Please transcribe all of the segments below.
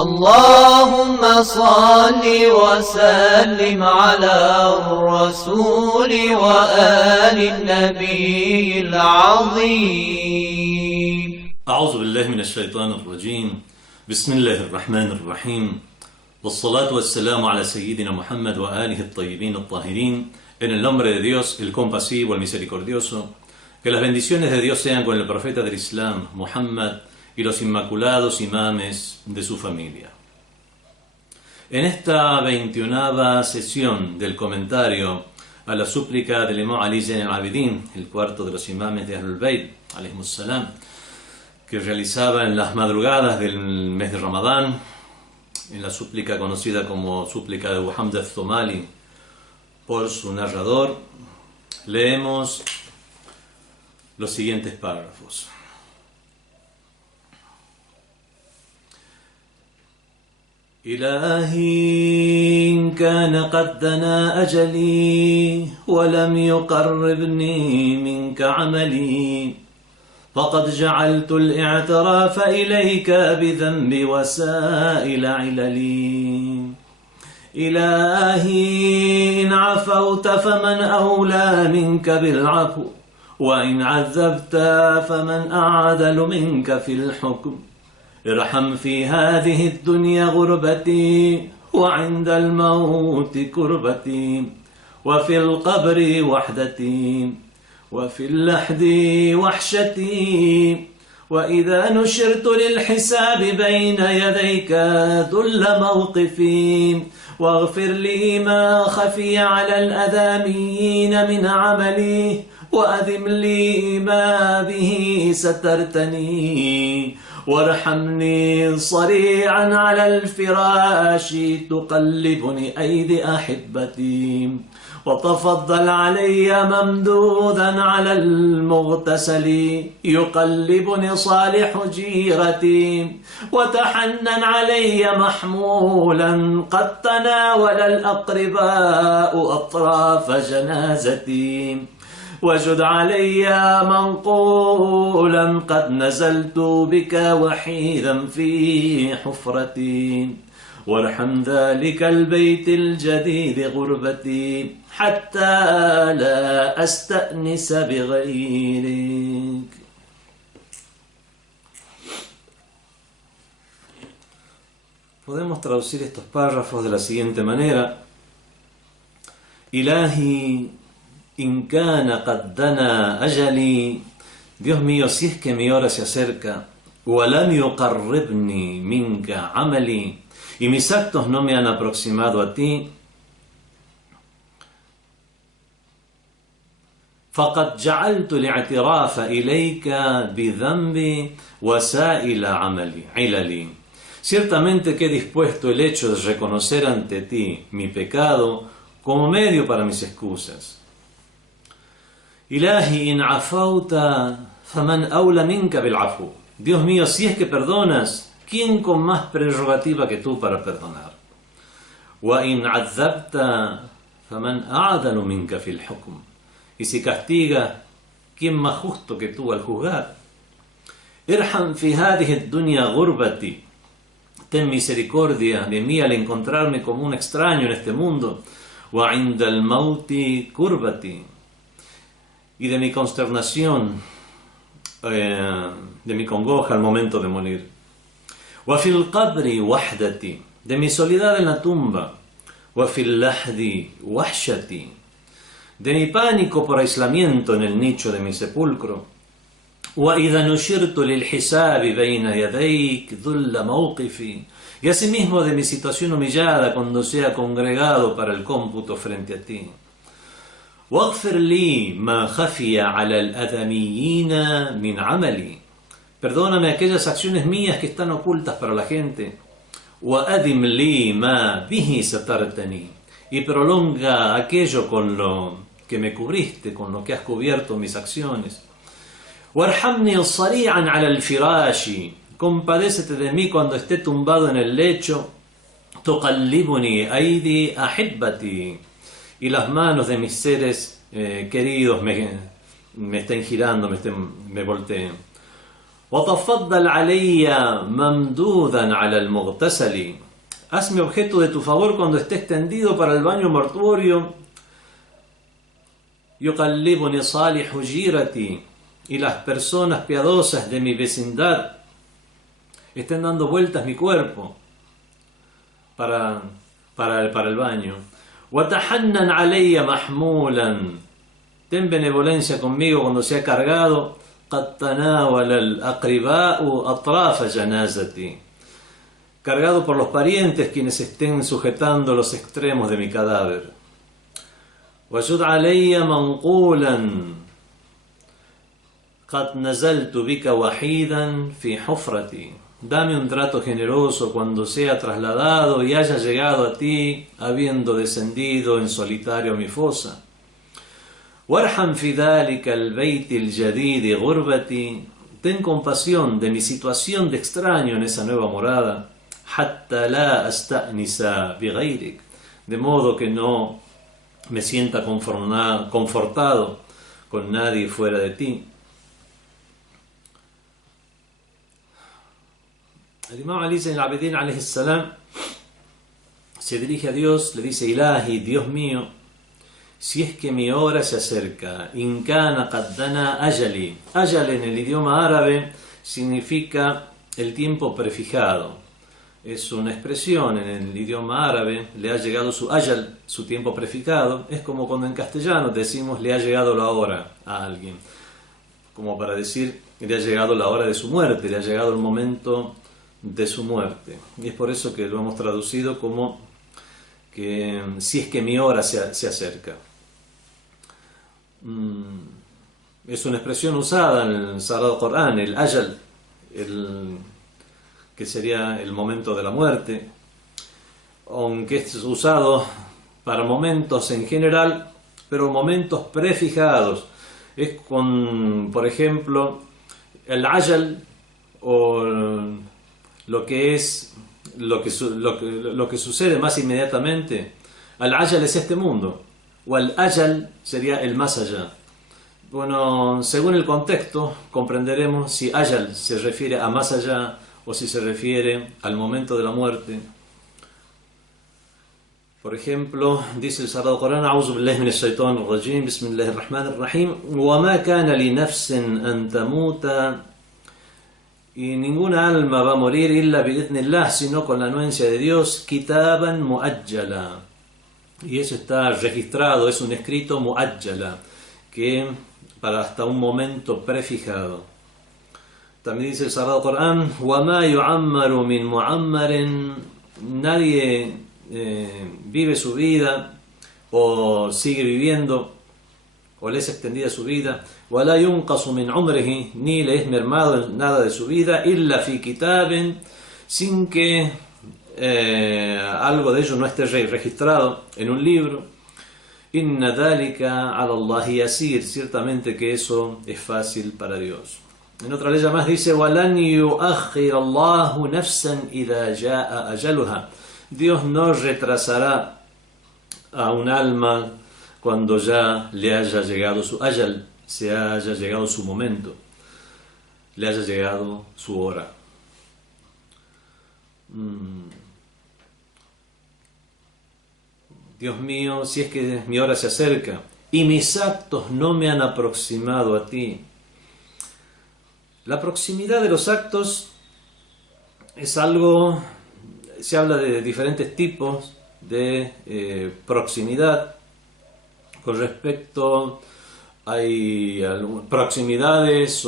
اللهم صل وسلم على الرسول وآل النبي العظيم. أعوذ بالله من الشيطان الرجيم. بسم الله الرحمن الرحيم. والصلاة والسلام على سيدنا Muhammad وآله الطيبين الطاهرين. En el nombre de Dios, el compasivo, el misericordioso. Que las bendiciones de Dios sean con el profeta del Islam, Muhammad, y los inmaculados imames de su familia. En esta 21ª sesión del comentario a la súplica del Imam Ali Zain al-Abidin, el cuarto de los imames de Ahlul Bayt, alayhimus salam, que realizaba en las madrugadas del mes de Ramadán, en la súplica conocida como súplica de Abu Hamza al-Thumali por su narrador, leemos los siguientes párrafos. إلهي إن كان قد دنا أجلي ولم يقربني منك عملي فقد جعلت الاعتراف إليك بذنب وسائل عللي إلهي إن عفوت فمن أولى منك بالعفو وإن عذبت فمن أعدل منك في الحكم ارحم في هذه الدنيا غربتي وعند الموت كربتي وفي القبر وحدتي وفي اللحد وحشتي وإذا نشرت للحساب بين يديك ذل موقفي واغفر لي ما خفي على الأذامين من عملي وأذم لي ما به سترتني وارحمني صريعا على الفراش تقلبني أيدي أحبتي وتفضل علي ممدودا على المغتسل يقلبني صالح جيرتي وتحنن علي محمولا قد تناول الأقرباء أطراف جنازتي وجد علي منقولا قد نزلت بك وحيدا في حفرتي وارحم ذلك البيت الجديد غربتي حتى لا أستأنس بغيرك. Podemos traducir estos párrafos de la siguiente manera: Ilahi in kana qad dana ajali, Dios mío, si es que mi hora se acerca, walam yuqarribni minka amali, y mis actos no me han aproximado a ti, faqad ja'altu al-i'tirafa ilayka bidhanbi wasaila amali ilali. Ciertamente que he dispuesto el hecho de reconocer ante ti mi pecado como medio para mis excusas. Ilahi in afauta faman awla minka bil afu. Dios mío, si es que perdonas, ¿quién con más prerrogativa que tú para perdonar? Wa in azabta faman a'dalu minka fil hukm. Y si castigas, ¿quién más justo que tú al juzgar? Irham fi hadhihi ad-dunya ghurbati. Ten misericordia de mí al encontrarme como un extraño en este mundo. Wa inda al-mauti kurbati. Y de mi consternación, de mi congoja al momento de morir. Wa fil qabri wahdati, de mi soledad en la tumba. Wa fil lahdi wahshati, de mi pánico por aislamiento en el nicho de mi sepulcro. Wa idha nushirtu lil hisabi bayna yadayk dhulla mawqifi, y asimismo de mi situación humillada cuando sea congregado para el cómputo frente a ti. واغفر لي ما خفي على الأدميين من عملي. Perdóname aquellas acciones mías que están ocultas para la gente. وأدم لي ما به سترتني. Y prolonga aquello con lo que me cubriste, con lo que has cubierto mis acciones. وارحمني صريعا على الفراش. Compadécete de mí cuando esté tumbado en el lecho. تقلبني أيدي أحبتي. Y las manos de mis seres queridos me estén girando, me volteen. وتفضل علي ممدودا على المغتسل. Hazme objeto de tu favor cuando esté extendido para el baño mortuorio. يقلبني صالح جيرتي, y las personas piadosas de mi vecindad estén dando vueltas mi cuerpo para el baño. وتحنن علي محمولا, ten benevolencia conmigo cuando sea cargado. قد تناول الأقرباء أطراف جنازتي, cargado por los parientes quienes estén sujetando los extremos de mi cadáver. وجد علي منقولا قد نزلت بك وحيدا في حفرتي, dame un trato generoso cuando sea trasladado y haya llegado a ti habiendo descendido en solitario a mi fosa. وارحم في ذلك البيت الجديد غربتي, ten compasión de mi situación de extraño en esa nueva morada. حتى لا أستأنس بغيرك, de modo que no me sienta confortado con nadie fuera de ti. El Imam Ali Zayn al-Abidin alayhi salam se dirige a Dios, le dice: Ilahi, Dios mío, si es que mi hora se acerca, in kana qad dana ajali. Ajal en el idioma árabe significa el tiempo prefijado. Es una expresión en el idioma árabe, le ha llegado su ajal, su tiempo prefijado. Es como cuando en castellano decimos le ha llegado la hora a alguien, como para decir le ha llegado la hora de su muerte, le ha llegado el momento de su muerte. Y es por eso que lo hemos traducido como que si es que mi hora se acerca. Es una expresión usada en el Sagrado Corán, el ajal, que sería el momento de la muerte, aunque es usado para momentos en general, pero momentos prefijados. Es con, por ejemplo, el ajal, o lo que sucede más inmediatamente. Al ajal es este mundo, o al ajal sería el más allá. Bueno, según el contexto comprenderemos si ajal se refiere a más allá o si se refiere al momento de la muerte. Por ejemplo, dice el Sagrado Corán: A'udhu billahi minash shaitanir rajim, bismillahir rahmanir rahim, wa ma kana li nafsin an tamuta, y ninguna alma va a morir illa bi'idhnillah, sino con la anuencia de Dios, kitaban mu'ajjala, y eso está registrado, es un escrito mu'ajjala, que para hasta un momento prefijado. También dice el Sagrado Corán: wa ma yu'ammaru min mu'ammarin, nadie vive su vida o sigue viviendo o le es extendida su vida. وَلَا يُنْقَصُ مِنْ عُمْرِهِ, ni le es mermado nada de su vida, إِلَّا فِي كِتَابٍ, sin que algo de ello no esté registrado en un libro. إِنَّ ذَلِكَ عَلَى اللَّهِ يَسِيرٌ, ciertamente que eso es fácil para Dios. En otra ley más dice: وَلَنْ يُؤَخِّرَ اللَّهُ نَفْسًا إِذَا جَاءَ أَجَلُهَا, Dios no retrasará a un alma cuando ya le haya llegado su ajal, se haya llegado su momento, le haya llegado su hora. Dios mío, si es que mi hora se acerca y mis actos no me han aproximado a ti. La proximidad de los actos es algo, se habla de diferentes tipos de proximidad. Con respecto, hay proximidades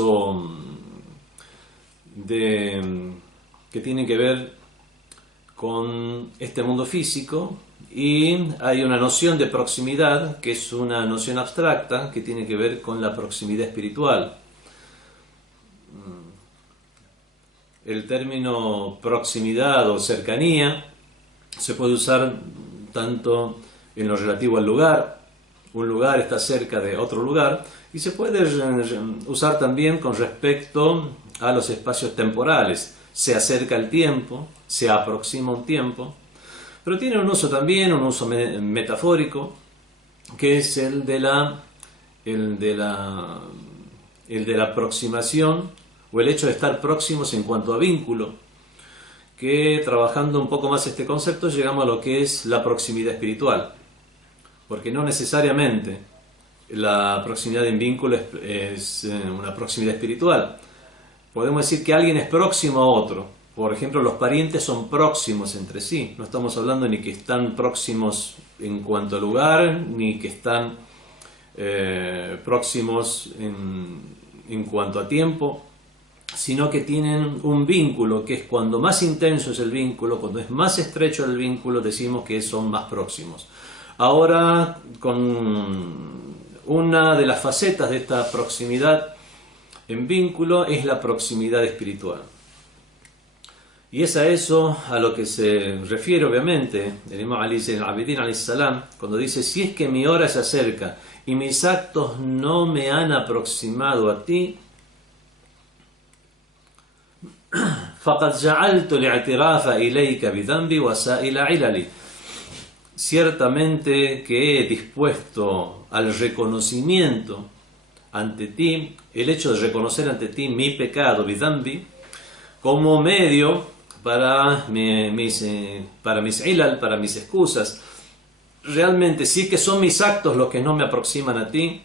que tienen que ver con este mundo físico, y hay una noción de proximidad que es una noción abstracta que tiene que ver con la proximidad espiritual. El término proximidad o cercanía se puede usar tanto en lo relativo al lugar. Un lugar está cerca de otro lugar, y se puede usar también con respecto a los espacios temporales. Se acerca el tiempo, se aproxima un tiempo, pero tiene un uso también, un uso metafórico, que es el de la aproximación o el hecho de estar próximos en cuanto a vínculo, que trabajando un poco más este concepto llegamos a lo que es la proximidad espiritual, porque no necesariamente la proximidad en vínculo es una proximidad espiritual. Podemos decir que alguien es próximo a otro. Por ejemplo, los parientes son próximos entre sí. No estamos hablando ni que están próximos en cuanto a lugar, ni que están próximos en cuanto a tiempo, sino que tienen un vínculo que es cuando más intenso es el vínculo, cuando es más estrecho el vínculo, decimos que son más próximos. Ahora, con una de las facetas de esta proximidad en vínculo es la proximidad espiritual. Y es a eso a lo que se refiere obviamente el Imam Ali Zayn al-Abidin alayhi salam cuando dice: si es que mi hora se acerca y mis actos no me han aproximado a ti, فَقَدْ جَعَلْتُ الْاعْتِرَافَ إِلَيْكَ بِذَنْبِ وَسَائِلَ عِلَلِ. Ciertamente que he dispuesto al reconocimiento ante ti, el hecho de reconocer ante ti mi pecado, bidambi, como medio para mis ilal, para mis excusas. Realmente, si es que son mis actos los que no me aproximan a ti,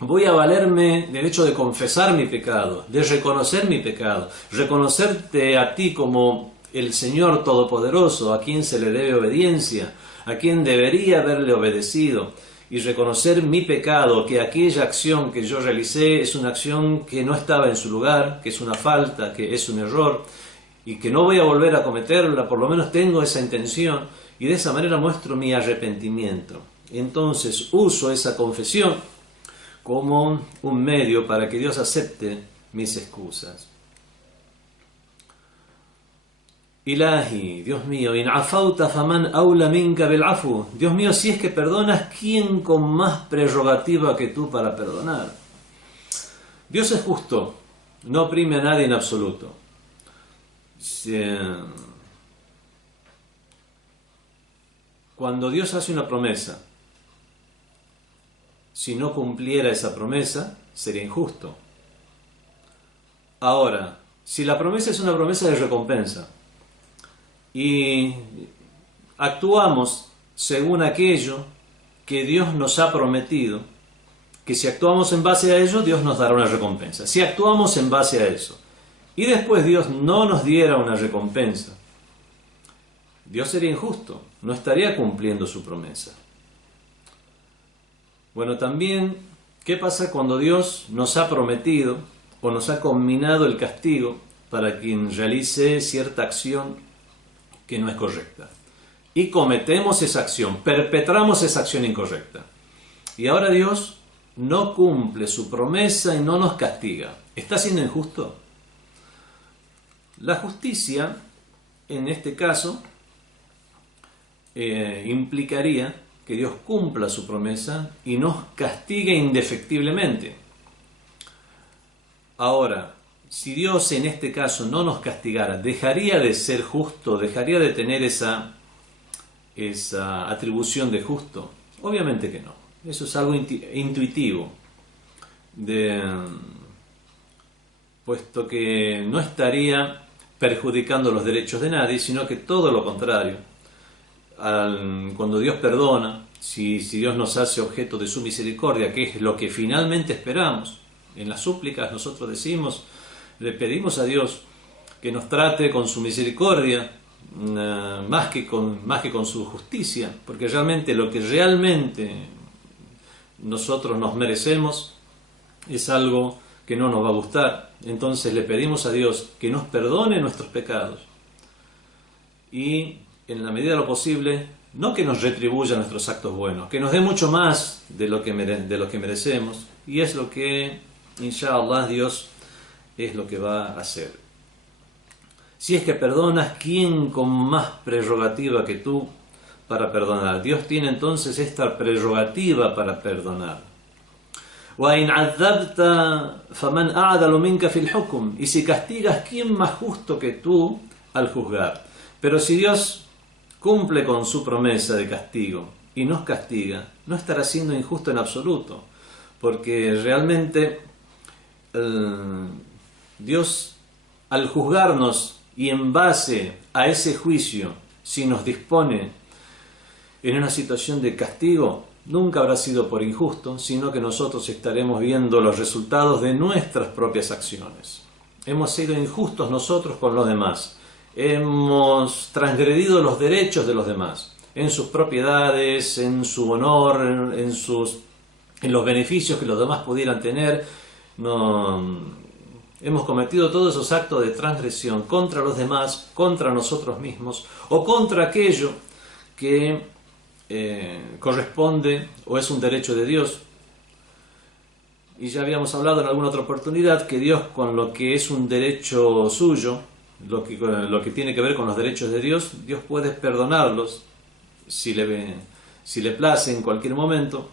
voy a valerme del hecho de confesar mi pecado, de reconocer mi pecado, reconocerte a ti como el Señor Todopoderoso, a quien se le debe obediencia, a quien debería haberle obedecido, y reconocer mi pecado, que aquella acción que yo realicé es una acción que no estaba en su lugar, que es una falta, que es un error, y que no voy a volver a cometerla, por lo menos tengo esa intención, y de esa manera muestro mi arrepentimiento. Entonces uso esa confesión como un medio para que Dios acepte mis excusas. Ilahi, Dios mío, in afauta faman aula minka bil afu. Dios mío, si es que perdonas, ¿quién con más prerrogativa que tú para perdonar? Dios es justo, no oprime a nadie en absoluto. Cuando Dios hace una promesa, si no cumpliera esa promesa, sería injusto. Ahora, si la promesa es una promesa de recompensa, y actuamos según aquello que Dios nos ha prometido, que si actuamos en base a ello, Dios nos dará una recompensa. Si actuamos en base a eso, y después Dios no nos diera una recompensa, Dios sería injusto, no estaría cumpliendo su promesa. Bueno, también, ¿qué pasa cuando Dios nos ha prometido o nos ha combinado el castigo para quien realice cierta acción que no es correcta? Y cometemos esa acción, perpetramos esa acción incorrecta. Y ahora Dios no cumple su promesa y no nos castiga. ¿Está siendo injusto? La justicia, en este caso, implicaría que Dios cumpla su promesa y nos castigue indefectiblemente. Ahora, si Dios en este caso no nos castigara, ¿dejaría de ser justo? ¿Dejaría de tener esa atribución de justo? Obviamente que no. Eso es algo intuitivo, puesto que no estaría perjudicando los derechos de nadie, sino que todo lo contrario. Cuando Dios perdona, si Dios nos hace objeto de su misericordia, que es lo que finalmente esperamos, en las súplicas nosotros decimos, le pedimos a Dios que nos trate con su misericordia, más que con su justicia, porque realmente lo que realmente nosotros nos merecemos es algo que no nos va a gustar. Entonces le pedimos a Dios que nos perdone nuestros pecados y, en la medida de lo posible, no que nos retribuya nuestros actos buenos, que nos dé mucho más de lo que merecemos, y es lo que, inshallah, Dios es lo que va a hacer. Si es que perdonas, ¿quién con más prerrogativa que tú para perdonar? Dios tiene entonces esta prerrogativa para perdonar. وَإِنْ عَذَّبْتَ فَمَنْ أَعْدَلُ مِنْكَ فِي الْحُكْمِ. Y si castigas, ¿quién más justo que tú al juzgar? Pero si Dios cumple con su promesa de castigo y nos castiga, no estará siendo injusto en absoluto, porque realmente Dios, al juzgarnos y en base a ese juicio, si nos dispone en una situación de castigo, nunca habrá sido por injusto, sino que nosotros estaremos viendo los resultados de nuestras propias acciones. Hemos sido injustos nosotros con los demás. Hemos transgredido los derechos de los demás, en sus propiedades, en su honor, en los beneficios que los demás pudieran tener. Hemos cometido todos esos actos de transgresión contra los demás, contra nosotros mismos, o contra aquello que corresponde o es un derecho de Dios. Y ya habíamos hablado en alguna otra oportunidad que Dios, con lo que es un derecho suyo, lo que tiene que ver con los derechos de Dios, Dios puede perdonarlos si le place en cualquier momento,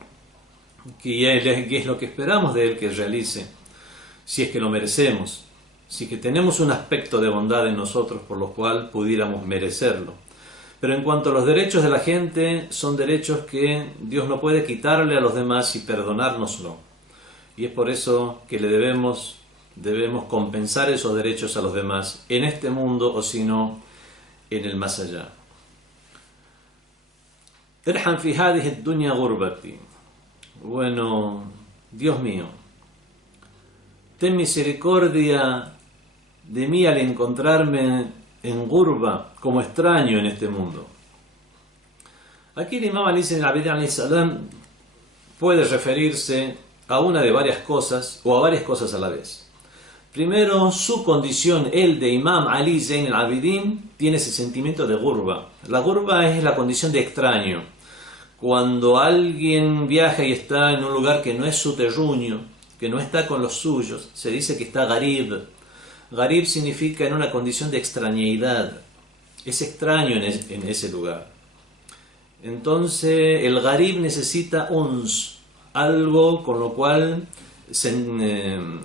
que es lo que esperamos de Él que realice, si es que lo merecemos, si que tenemos un aspecto de bondad en nosotros por lo cual pudiéramos merecerlo. Pero en cuanto a los derechos de la gente, son derechos que Dios no puede quitarle a los demás y perdonárnoslo. Y es por eso que le debemos compensar esos derechos a los demás en este mundo, o si no, en el más allá. Irham fi hadhihi ad-dunya ghurbati. Bueno, Dios mío, ten misericordia de mí al encontrarme en Gurba, como extraño en este mundo. Aquí el Imam Ali ibn Abidin alayhi salam puede referirse a una de varias cosas o a varias cosas a la vez. Primero, su condición, el de Imam Ali ibn Abidin, tiene ese sentimiento de Gurba. La Gurba es la condición de extraño. Cuando alguien viaja y está en un lugar que no es su terruño, que no está con los suyos, se dice que está Garib. Garib significa en una condición de extrañeidad. Es extraño en ese lugar. Entonces el Garib necesita uns, algo con lo cual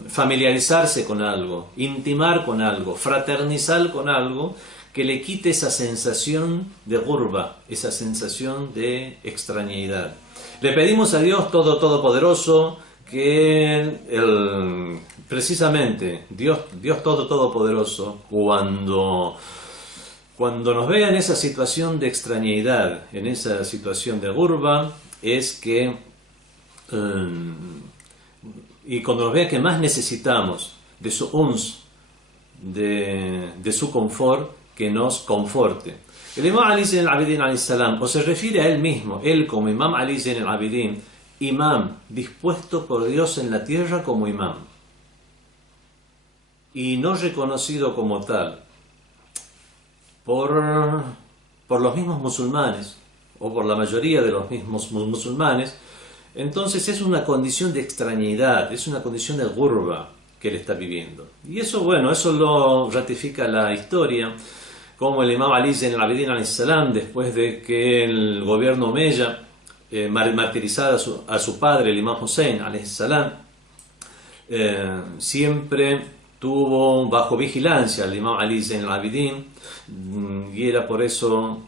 familiarizarse con algo, intimar con algo, fraternizar con algo que le quite esa sensación de gurba, esa sensación de extrañeidad. Le pedimos a Dios Todopoderoso que precisamente Dios Todopoderoso, cuando nos vea en esa situación de extrañeidad, en esa situación de gurba, es que y cuando nos vea que más necesitamos de su uns, de su confort, que nos conforte. El Imam Ali ibn al-Abidin alayhi salam, o se refiere a él mismo, él como Imam Ali ibn al-Abidin, imam, dispuesto por Dios en la tierra como imam, y no reconocido como tal por los mismos musulmanes, o por la mayoría de los mismos musulmanes. Entonces es una condición de extrañidad, es una condición de gurba que él está viviendo. Y eso, bueno, eso lo ratifica la historia, como el Imam Ali ibn al-Abidin alayhi salam, después de que el gobierno omeya martirizara a su padre, el Imam Hussein alayhi salam, siempre tuvo bajo vigilancia al Imam Ali ibn al-Abidin, y era por eso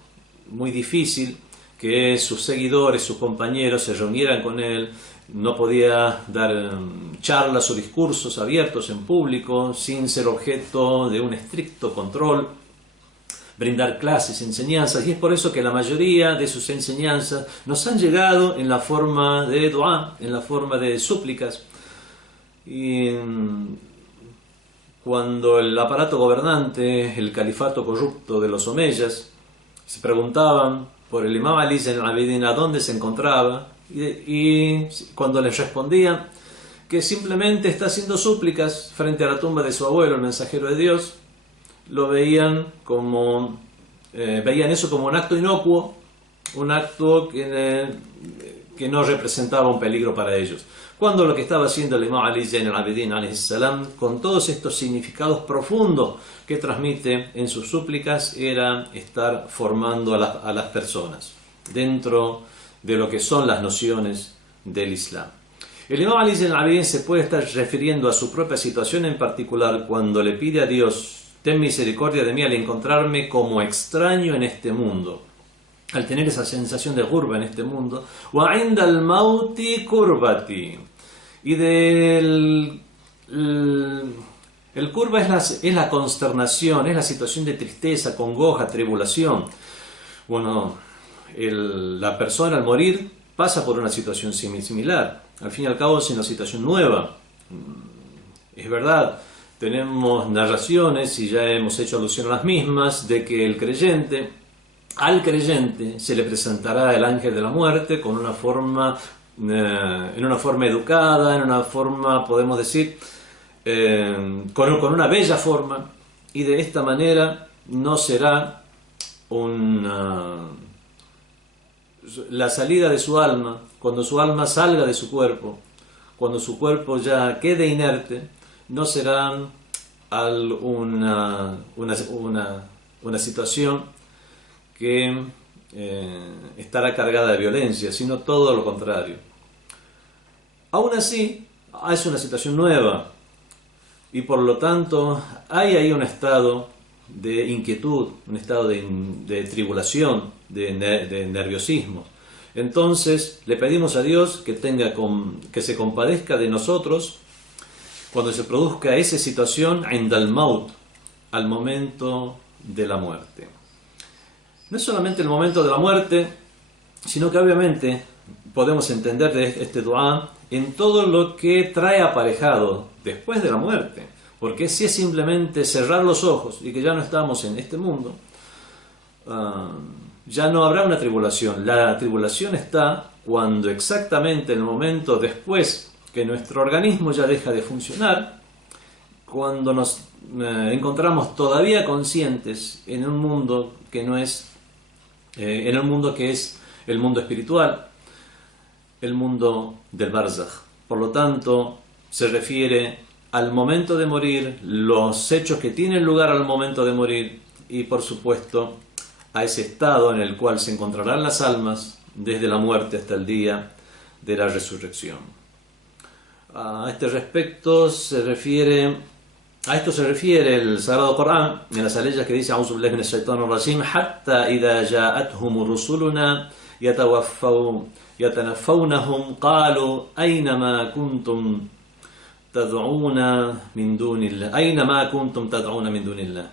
muy difícil que sus seguidores, sus compañeros se reunieran con él. No podía dar charlas o discursos abiertos en público sin ser objeto de un estricto control, brindar clases, enseñanzas, y es por eso que la mayoría de sus enseñanzas nos han llegado en la forma de dua, en la forma de súplicas. Y cuando el aparato gobernante, el califato corrupto de los omeyas, se preguntaban por el Imam Ali ibn al-Abidin a dónde se encontraba, y cuando les respondían que simplemente está haciendo súplicas frente a la tumba de su abuelo, el mensajero de Dios, lo veían eso como un acto inocuo, un acto que no representaba un peligro para ellos. Cuando lo que estaba haciendo el Imam Ali ibn al-Abidin alayhi salam, con todos estos significados profundos que transmite en sus súplicas, era estar formando a las personas dentro de lo que son las nociones del Islam. El Imam Ali ibn al-Abidin se puede estar refiriendo a su propia situación en particular cuando le pide a Dios: ten misericordia de mí al encontrarme como extraño en este mundo, al tener esa sensación de gurba en este mundo. Wa inda al-mauti kurbati, y el El kurba es la consternación, es la situación de tristeza, congoja, tribulación. Bueno, la persona al morir pasa por una situación similar. Al fin y al cabo es una situación nueva. Es verdad, tenemos narraciones y ya hemos hecho alusión a las mismas de que al creyente se le presentará el ángel de la muerte con una forma, en una forma educada, en una forma, podemos decir, con una bella forma, y de esta manera no será la salida de su alma, cuando su alma salga de su cuerpo, cuando su cuerpo ya quede inerte, no será una situación que estará cargada de violencia, sino todo lo contrario. Aún así, es una situación nueva y por lo tanto hay ahí un estado de inquietud, un estado de tribulación, de nerviosismo. Entonces le pedimos a Dios que se compadezca de nosotros cuando se produzca esa situación عند الموت, al momento de la muerte. No es solamente el momento de la muerte, sino que obviamente podemos entender de este dua en todo lo que trae aparejado después de la muerte. Porque si es simplemente cerrar los ojos y que ya no estamos en este mundo, ya no habrá una tribulación. La tribulación está cuando exactamente en el momento después que nuestro organismo ya deja de funcionar, cuando nos encontramos todavía conscientes en un mundo que no es en el mundo que es el mundo espiritual, el mundo del barzakh. Por lo tanto, se refiere al momento de morir, los hechos que tienen lugar al momento de morir y, por supuesto, a ese estado en el cual se encontrarán las almas desde la muerte hasta el día de la resurrección. A este respecto a esto se refiere el Sagrado Corán en las aleyas que dice أعوذ بالله من الشيطان الرجيم حتى إذا جاءتهم رسلنا يتنفونهم قالوا أينما كنتم تدعون من دون الله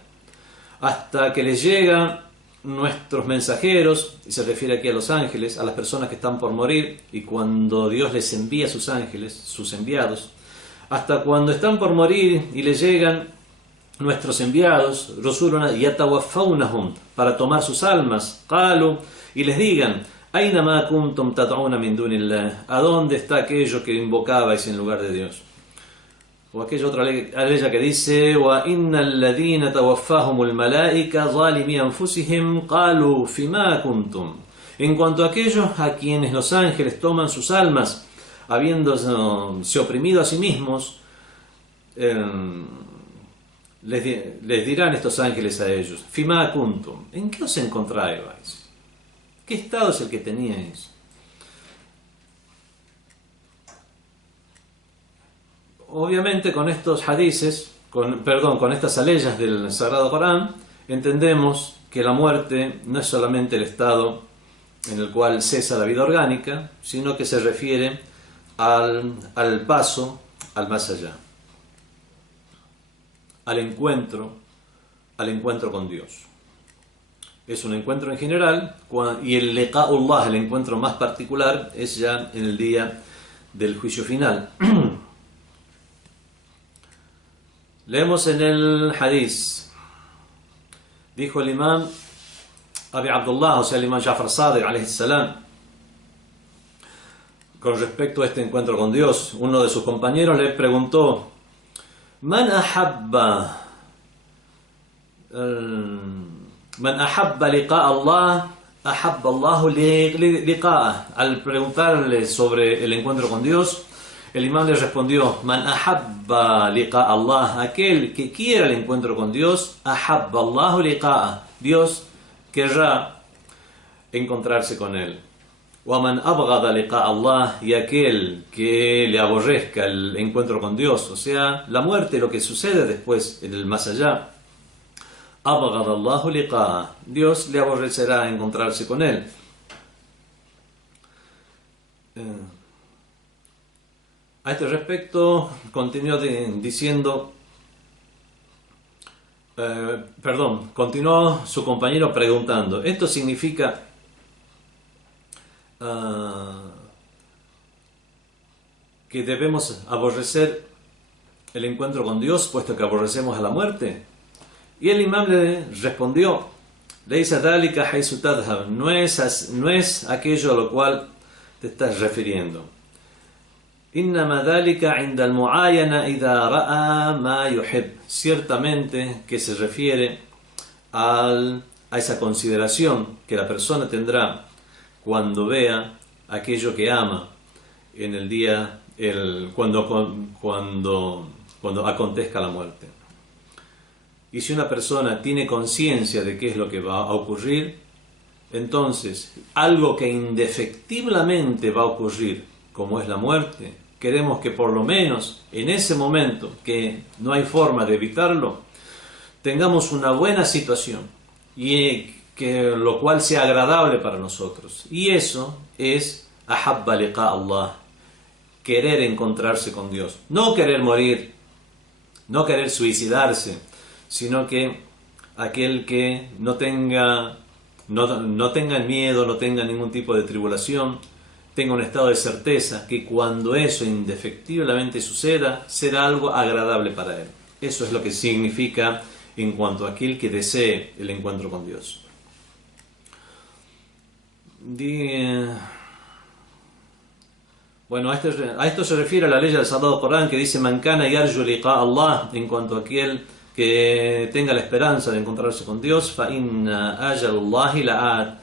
hasta que les llegan nuestros mensajeros, y se refiere aquí a los ángeles, a las personas que están por morir, y cuando Dios les envía sus ángeles, sus enviados, hasta cuando están por morir y les llegan nuestros enviados, Rasuluna yatawafawnahum, para tomar sus almas, qalu, y les digan, Aina ma kuntum tad'una min dunillah, ¿a dónde está aquello que invocabais en lugar de Dios? O aquella otra aleya que dice, wa innal ladina tawaffahumul malaika zalimi anfusihim qalu fima kuntum. En cuanto a aquellos a quienes los ángeles toman sus almas, habiéndose oprimido a sí mismos, les dirán estos ángeles a ellos, fima kuntum, ¿en qué os encontráis? ¿Qué estado es el que teníais? Obviamente con estos hadices, con estas aleyas del Sagrado Corán, entendemos que la muerte no es solamente el estado en el cual cesa la vida orgánica, sino que se refiere al paso al más allá, al encuentro con Dios. Es un encuentro en general, y el liqa'ullah, el encuentro más particular, es ya en el día del juicio final. Leemos en el hadith, dijo el imam Abi Abdullah, o sea el imam Ja'far Sadiq alayhi salam, con respecto a este encuentro con Dios. Uno de sus compañeros le preguntó, Man ahabba liqa Allah, ahabba Allahu liqa'ah. Al preguntarle sobre el encuentro con Dios, el imán le respondió, Man ahabba liqa Allah, aquel que quiera el encuentro con Dios, ahabba Allahu liqa'ah, Dios querrá encontrarse con él. Wa man abghada liqa Allah, y aquel que le aborrezca el encuentro con Dios, o sea, la muerte, lo que sucede después en el más allá, abghada Allahu liqa'ah, Dios le aborrecerá encontrarse con él. A este respecto, continuó diciendo continuó su compañero preguntando, ¿esto significa que debemos aborrecer el encuentro con Dios puesto que aborrecemos a la muerte? Y el imam le respondió, "Laysa dhalika haythu tadhhab", no es aquello a lo cual te estás refiriendo. "Innama dhalika 'inda al-mu'ayana idha ra'a ma yuhib", ciertamente que se refiere a esa consideración que la persona tendrá cuando vea aquello que ama en el día cuando acontezca la muerte. Y si una persona tiene conciencia de qué es lo que va a ocurrir, entonces algo que indefectiblemente va a ocurrir, como es la muerte, queremos que por lo menos en ese momento, que no hay forma de evitarlo, tengamos una buena situación y que lo cual sea agradable para nosotros. Y eso es ahabba liqa Allah, querer encontrarse con Dios, no querer morir, no querer suicidarse, sino que aquel que no tenga miedo, no tenga ningún tipo de tribulación, tenga un estado de certeza que cuando eso indefectiblemente suceda, será algo agradable para él. Eso es lo que significa en cuanto a aquel que desee el encuentro con Dios. Bueno, a esto se refiere a la ley del Sagrado Corán que dice "Man kana yarju liqa Allah", en cuanto a aquel que tenga la esperanza de encontrarse con Dios, fa inna ajalullahi la'at,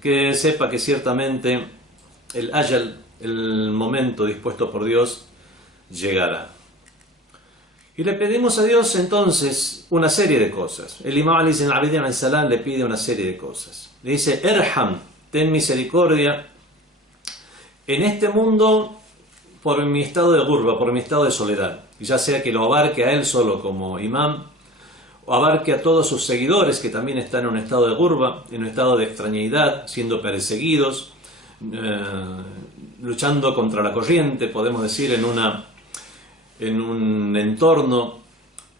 que sepa que ciertamente el ajal, el momento dispuesto por Dios, llegará. Y le pedimos a Dios entonces una serie de cosas. El imam Ali ibn Abidin alayhi salam le pide una serie de cosas. Le dice: "Erham", ten misericordia en este mundo por mi estado de gurba, por mi estado de soledad, ya sea que lo abarque a él solo como imam, o abarque a todos sus seguidores que también están en un estado de gurba, en un estado de extrañeidad, siendo perseguidos, luchando contra la corriente, podemos decir, en un entorno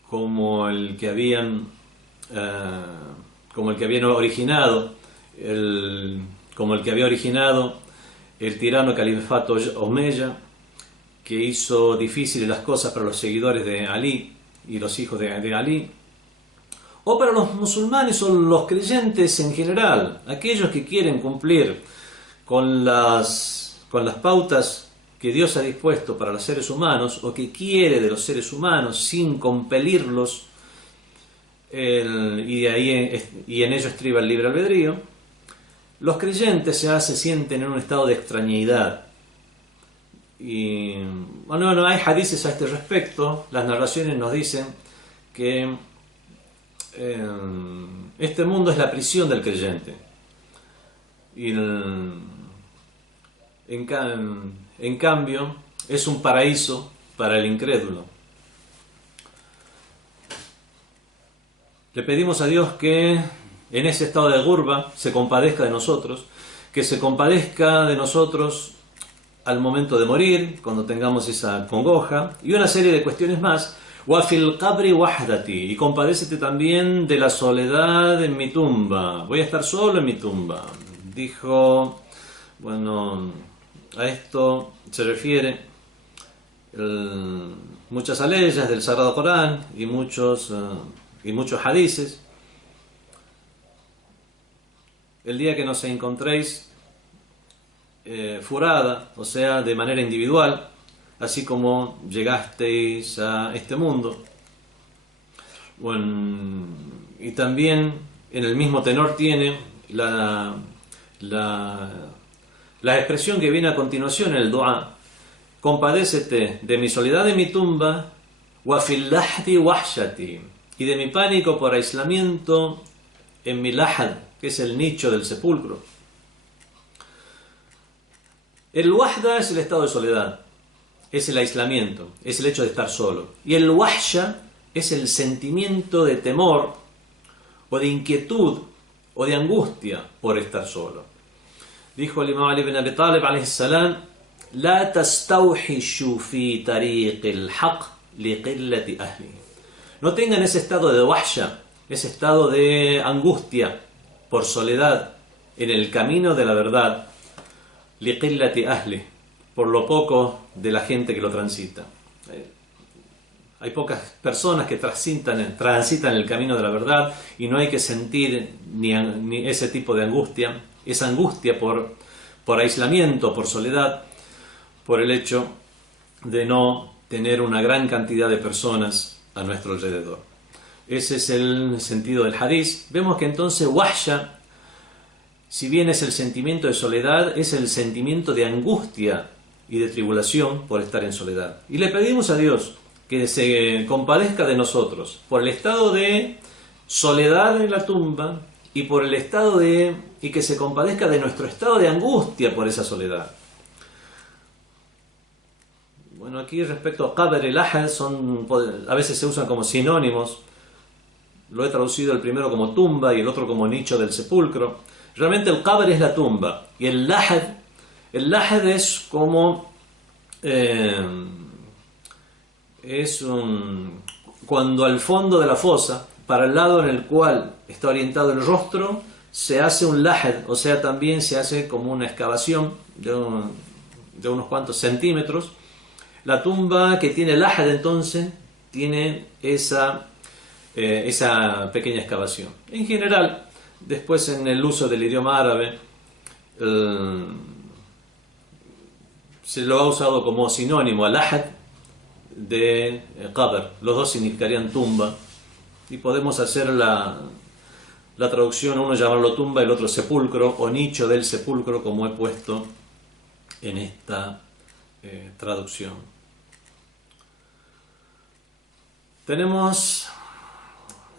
como el que habían originado el tirano califato Omeya, que hizo difíciles las cosas para los seguidores de Ali y los hijos de Ali, o para los musulmanes o los creyentes en general, aquellos que quieren cumplir con las pautas que Dios ha dispuesto para los seres humanos, o que quiere de los seres humanos sin compelirlos, y en ello estriba el libre albedrío. Los creyentes se sienten en un estado de extrañeidad. Y bueno, hay hadices a este respecto. Las narraciones nos dicen que este mundo es la prisión del creyente. Y en cambio es un paraíso para el incrédulo. Le pedimos a Dios que en ese estado de gurba se compadezca de nosotros, que se compadezca de nosotros al momento de morir, cuando tengamos esa congoja, y una serie de cuestiones más. Wa fil qabri wahdati, y compadécete también de la soledad en mi tumba. Voy a estar solo en mi tumba. Dijo, bueno, a esto se refiere muchas aleyas del Sagrado Corán y muchos hadices. El día que nos encontréis furada, o sea, de manera individual, así como llegasteis a este mundo. Bueno, y también en el mismo tenor tiene la expresión que viene a continuación en el dua: compadécete de mi soledad en mi tumba, wa fil lahdi wahshati, y de mi pánico por aislamiento en mi lahad, que es el nicho del sepulcro. El wahda es el estado de soledad, es el aislamiento, es el hecho de estar solo. Y el wahsha es el sentimiento de temor o de inquietud o de angustia por estar solo. Dijo el imam Ali ibn Abi Talib alayhi salam: "La tastawhishu fi tariq al-haq li qillati ahli". No tengan ese estado de wahsha ese estado de angustia por soledad en el camino de la verdad, liqillati ahli, por lo poco de la gente que lo transita. Hay pocas personas que transitan el camino de la verdad y no hay que sentir ni ese tipo de angustia, esa angustia por aislamiento, por soledad, por el hecho de no tener una gran cantidad de personas a nuestro alrededor. Ese es el sentido del hadith. Vemos que entonces wahsha, si bien es el sentimiento de soledad, es el sentimiento de angustia y de tribulación por estar en soledad. Y le pedimos a Dios que se compadezca de nosotros por el estado de soledad en la tumba y por el estado y que se compadezca de nuestro estado de angustia por esa soledad. Bueno, aquí respecto a qabr y lahad, a veces se usan como sinónimos. Lo he traducido el primero como tumba y el otro como nicho del sepulcro. Realmente el qabr es la tumba y el lahad es como cuando al fondo de la fosa, para el lado en el cual está orientado el rostro, se hace un lahad, o sea, también se hace como una excavación de unos cuantos centímetros. La tumba que tiene lahad entonces tiene esa pequeña excavación. En general, después en el uso del idioma árabe, se lo ha usado como sinónimo al lahad de qabr. Los dos significarían tumba y podemos hacer la traducción, uno llamarlo tumba, el otro sepulcro o nicho del sepulcro, como he puesto en esta traducción.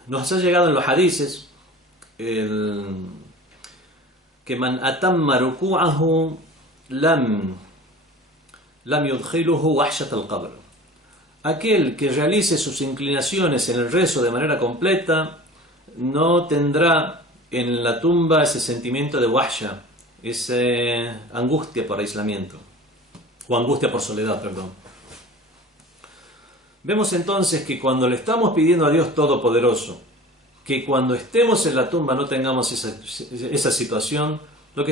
Nos ha llegado en los hadices que man atamma ruku'ahu lam yudkhiluhu wahshat al-qabr. Aquel que realice sus inclinaciones en el rezo de manera completa no tendrá en la tumba ese sentimiento de wahsha, esa angustia por aislamiento, o angustia por soledad, perdón. Vemos entonces que cuando le estamos pidiendo a Dios Todopoderoso que cuando estemos en la tumba no tengamos esa situación, lo que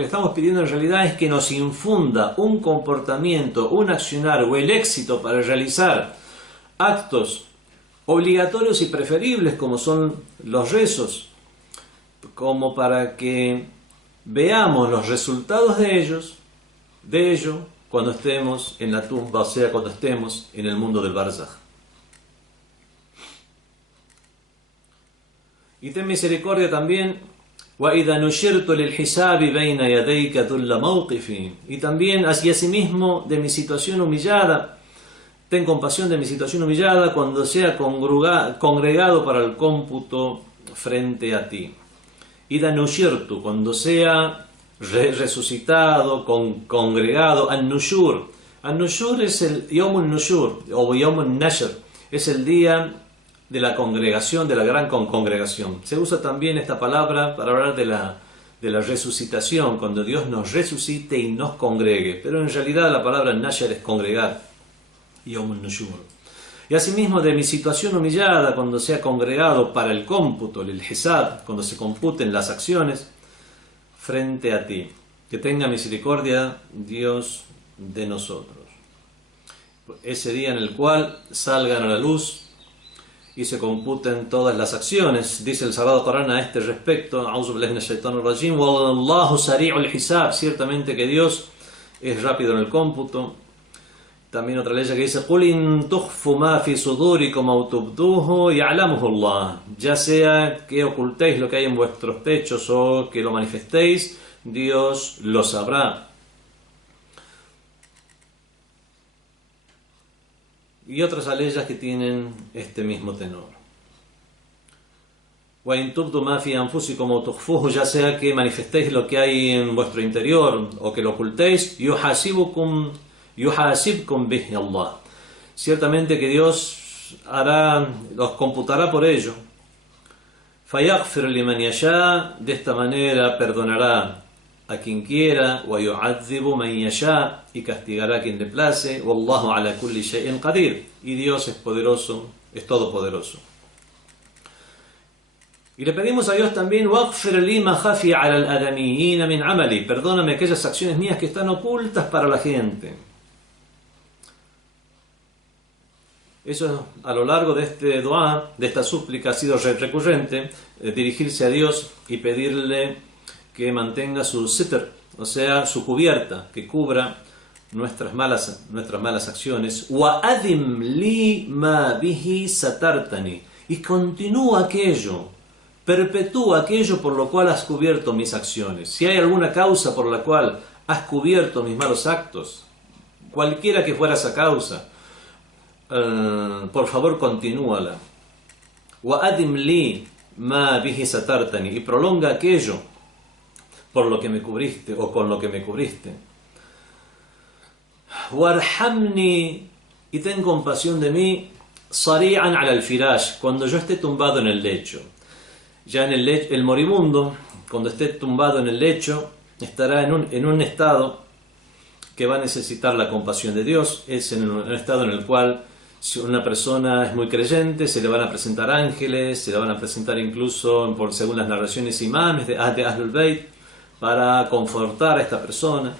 le estamos pidiendo en realidad es que nos infunda un comportamiento, un accionar o el éxito para realizar actos obligatorios y preferibles como son los rezos, como para que veamos los resultados de ello cuando estemos en la tumba, o sea, cuando estemos en el mundo del barzaj. Y ten misericordia también, وَإِذَا نُشِرْتُ لِلْحِسَابِ بَيْنَ يَدَيْكَ ذُلَّ مَوْقِفٍ. Y también, así asimismo, de mi situación humillada, ten compasión de mi situación humillada cuando sea congregado para el cómputo frente a ti. إِذَا نُشِرْتُ, cuando sea resucitado, congregado, an-nushur. An-nushur es el Yawm al-Nushur o Yawm al-Nashr, es el día de la congregación, de la gran congregación. Se usa también esta palabra para hablar de la resucitación, cuando Dios nos resucite y nos congregue, pero en realidad la palabra Nashr es congregar, Yawm al-Nushur. Y asimismo de mi situación humillada cuando sea congregado para el cómputo, el hisab, cuando se computen las acciones frente a ti. Que tenga misericordia Dios de nosotros. Ese día en el cual salgan a la luz y se computen todas las acciones. Dice el Sagrado Corán a este respecto, A'udhu billahi minash shaitanir rajim, Wallahu sari'ul hisab, ciertamente que Dios es rápido en el cómputo. También otra ley que dice, Qul in tukhfu ma fi sudurikum aw tubduhu ya'lamuhu Allah. Ya sea que ocultéis lo que hay en vuestros pechos o que lo manifestéis, Dios lo sabrá. Y otras aleyas que tienen este mismo tenor. Wa in tubdu ma fi anfusikum aw tukhfuhu, ya sea que manifestéis lo que hay en vuestro interior o que lo ocultéis, yuhasibkum bihi Allah. Ciertamente que Dios los computará por ello. Fayaghfir liman yasha, de esta manera perdonará a quien quiera, wa yu'adhibu man yasha, y castigará a quien le place. Wallahu ala kulli shay'in qadir, y Dios es poderoso, es todopoderoso. Y le pedimos a Dios también, وَاغْفِرْ لِي مَا خَفِيَ عَلَى الْآدَمِيِّينَ مِنْ عَمَلِي, perdóname aquellas acciones mías que están ocultas para la gente. Eso a lo largo de este dua, de esta súplica, ha sido recurrente, dirigirse a Dios y pedirle que mantenga su sitr, o sea, su cubierta, que cubra nuestras malas acciones. وَأَدِمْ لِي مَا بِهِ سَتَرْتَنِي, y continúa aquello, perpetúa aquello por lo cual has cubierto mis acciones. Si hay alguna causa por la cual has cubierto mis malos actos, cualquiera que fuera esa causa, por favor continúala. وَأَدِمْ لِي مَا بِهِ سَتَرْتَنِي, y prolonga aquello por lo que me cubriste o con lo que me cubriste. وَارْحَمْنِي, y ten compasión de mí, صَرِيعًا عَلَى الْفِرَاشِ, cuando yo esté tumbado en el lecho. Ya en el moribundo, cuando esté tumbado en el lecho, estará en un estado que va a necesitar la compasión de Dios. Es en un estado en el cual, si una persona es muy creyente, se le van a presentar ángeles, se le van a presentar incluso, según las narraciones, imames de Ahlul Bayt, para confortar a esta persona.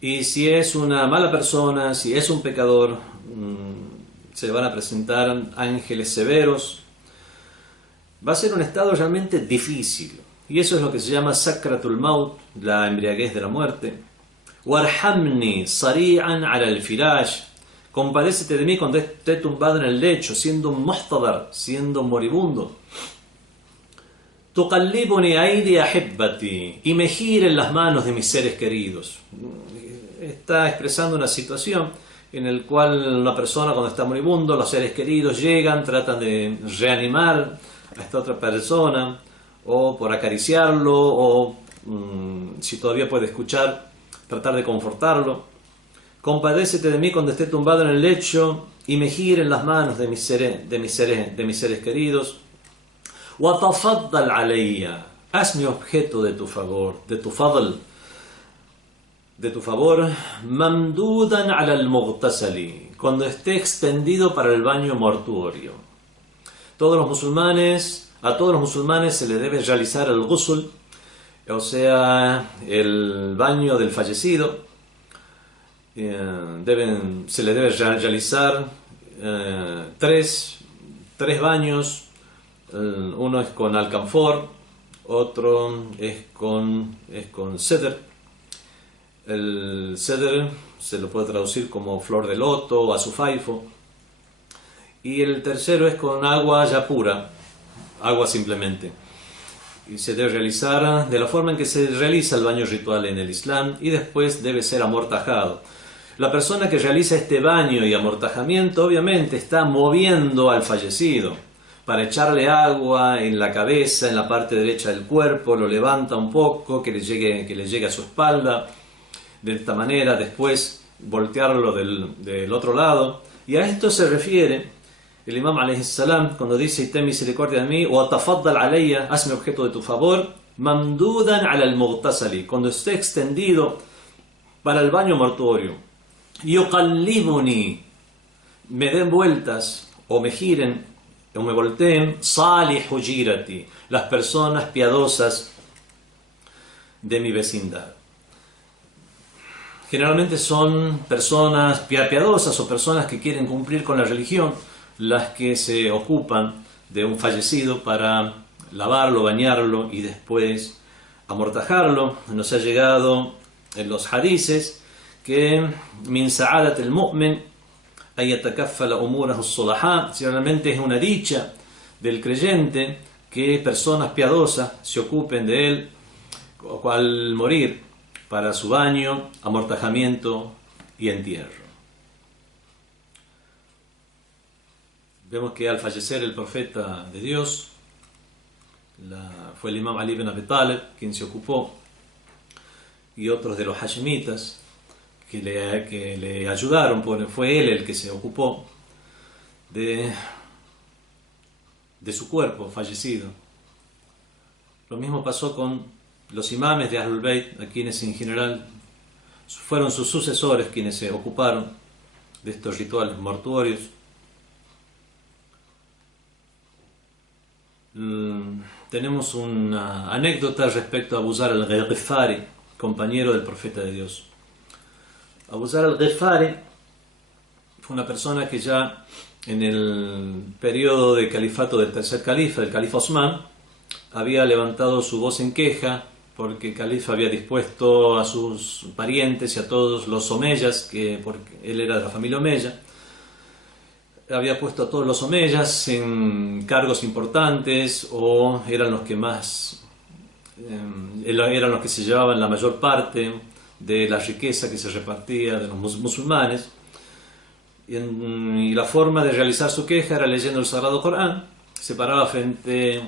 Y si es una mala persona, si es un pecador, se le van a presentar ángeles severos. Va a ser un estado realmente difícil. Y eso es lo que se llama Sakratul Maut, la embriaguez de la muerte. Warhamni sari'an ala al-firash, compadécete de mí cuando esté tumbado en el lecho, siendo un muhtadar, siendo un moribundo. Tuqallibuni aidi ahibbati, y me giren las manos de mis seres queridos. Está expresando una situación en la cual una persona cuando está moribundo, los seres queridos llegan, tratan de reanimar a esta otra persona, o por acariciarlo, o si todavía puede escuchar, tratar de confortarlo. Compadécete de mí cuando esté tumbado en el lecho y me giren las manos de mis seres queridos. وَتَفَضَّلْ عَلَيَّ, hazme objeto de tu favor, de tu fadl, de tu favor. مَمْدُودًا عَلَى الْمُغْتَسَلِ, cuando esté extendido para el baño mortuorio. A todos los musulmanes se le debe realizar el ghusl, o sea, el baño del fallecido. Se le debe realizar tres baños. Uno es con alcanfor, otro es con cedr. El cedr se lo puede traducir como flor de loto o azufaifo. Y el tercero es con agua ya pura, agua simplemente. Y se debe realizar de la forma en que se realiza el baño ritual en el Islam, y después debe ser amortajado. La persona que realiza este baño y amortajamiento obviamente está moviendo al fallecido para echarle agua en la cabeza, en la parte derecha del cuerpo, lo levanta un poco, que le llegue a su espalda. De esta manera después voltearlo del otro lado. Y a esto se refiere el imam alayhi salam cuando dice: y ten misericordia de mí, o atafaddal alayya, hazme objeto de tu favor, mamdudan ala al-mughtasali, cuando esté extendido para el baño mortuorio. Yuqallibuni, me den vueltas o me giren o me volteen, salihu jirati, las personas piadosas de mi vecindad. Generalmente son personas piadosas o personas que quieren cumplir con la religión las que se ocupan de un fallecido para lavarlo, bañarlo y después amortajarlo. Nos ha llegado en los hadices que min sa'adat al-mu'min ay yatakaffala umurahu as-sulaha, realmente es una dicha del creyente que personas piadosas se ocupen de él al morir para su baño, amortajamiento y entierro. Vemos que al fallecer el profeta de Dios, fue el imam Ali ibn Abi Talib quien se ocupó, y otros de los hashemitas que le ayudaron, fue él el que se ocupó de su cuerpo fallecido. Lo mismo pasó con los imames de Ahlul Bayt, a quienes en general fueron sus sucesores quienes se ocuparon de estos rituales mortuorios. tenemos una anécdota respecto a Abu Zar al-Ghifari, compañero del profeta de Dios. Abu Zar al-Ghifari fue una persona que ya en el periodo de califato del tercer califa, el califa Osman, había levantado su voz en queja porque el califa había dispuesto a sus parientes y a todos los omeyas, porque él era de la familia omeya, había puesto a todos los omeyas en cargos importantes, o eran los que más eran los que se llevaban la mayor parte de la riqueza que se repartía de los musulmanes. Y la forma de realizar su queja era leyendo el Sagrado Corán. Se paraba frente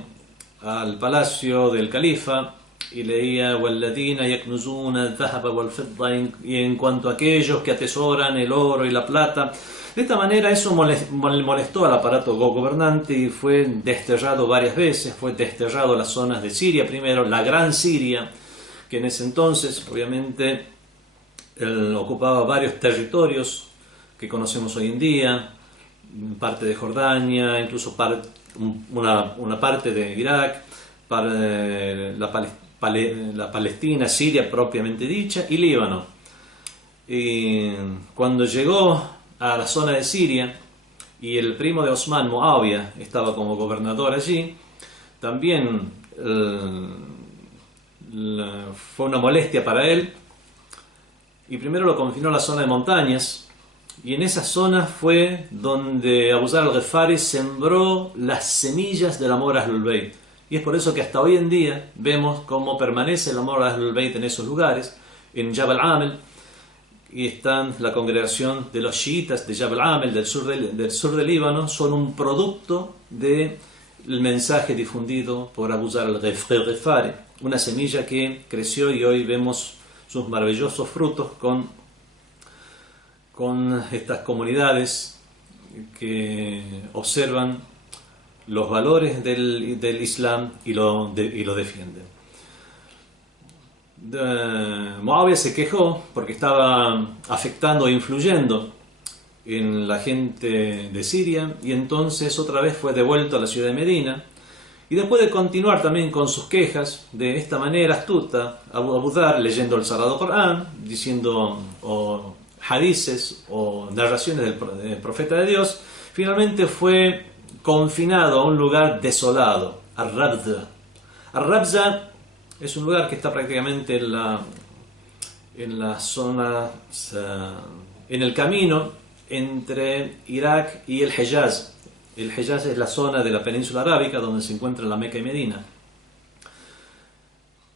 al palacio del califa y leía "Walladina yaknuzuna al-dhahaba wal-fidda", y en cuanto a aquellos que atesoran el oro y la plata. De esta manera eso molestó al aparato gobernante y fue desterrado varias veces. Fue desterrado las zonas de Siria primero, la Gran Siria, que en ese entonces obviamente ocupaba varios territorios que conocemos hoy en día, parte de Jordania, incluso una parte de Irak, la Palestina, Siria propiamente dicha, y Líbano. Y cuando llegó a la zona de Siria y el primo de Osman, Muawiyah, estaba como gobernador allí, también fue una molestia para él, y primero lo confinó a la zona de montañas. Y en esa zona fue donde Abu Zar al-Ghifari sembró las semillas del amor a Ahlul Bayt. Y es por eso que hasta hoy en día vemos cómo permanece el amor a Ahlul Bayt en esos lugares. En Jabal Amel, y están la congregación de los chiitas de Jabal Amel, del sur del Líbano, son un producto del mensaje difundido por Abu Zar al-Ghifari. Una semilla que creció y hoy vemos sus maravillosos frutos con estas comunidades que observan los valores del Islam y lo defienden. Muawiyah se quejó porque estaba afectando e influyendo en la gente de Siria, y entonces otra vez fue devuelto a la ciudad de Medina. Y después de continuar también con sus quejas de esta manera astuta, Abu Dhar, leyendo el Sagrado Corán, diciendo hadices o narraciones del profeta de Dios, finalmente fue confinado a un lugar desolado, Ar-Rabza. Ar-Rabza es un lugar que está prácticamente en la zona, en el camino entre Irak y el Hejaz. El Hejaz es la zona de la península arábica donde se encuentran la Meca y Medina.